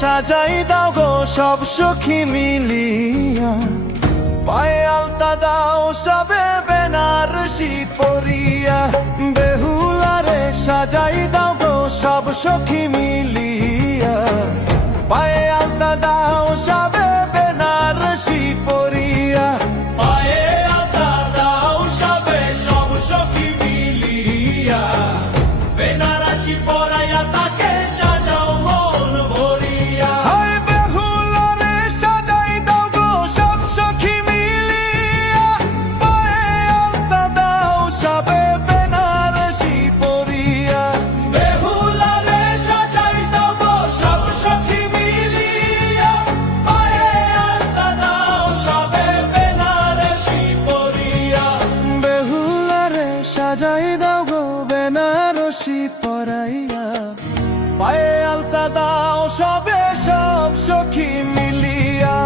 সাজাই দাও গো সব সখী মিলিয়া, পায়ে আলতা দাও সবে বেনারসি পরিয়া। বেহুলারে সাজাই দাও গো সব সখী মিলিয়া, পায়ে আলতা দাও সবে বেনারসি পরিয়া। পায়ে আলতা দাও সবে সব সখী মিলিয়া, বেনারসি পরাইয়া তাকে সাজাও মন ভরিয়া। হায় বেহুলারে সাজাই দাও গো সব সখী মিলিয়া, পায়ে আলতা দাও সবে বেনারসি পরিয়া। বেহুলারে সাজাই দাও গো সব সখী মিলিয়া, পায়ে আলতা দাও সবে বেনারসি পরিয়া। বেহুলারে সাজাই দাও গো বেনারসি পরাইয়া, পায়ে আলতা দাও সবে সব সখী মিলিয়া।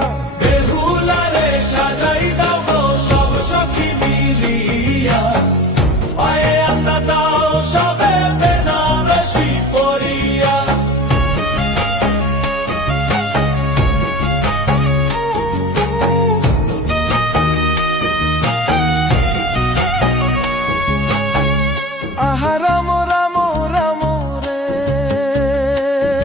বেহুলারে সাজাই দাও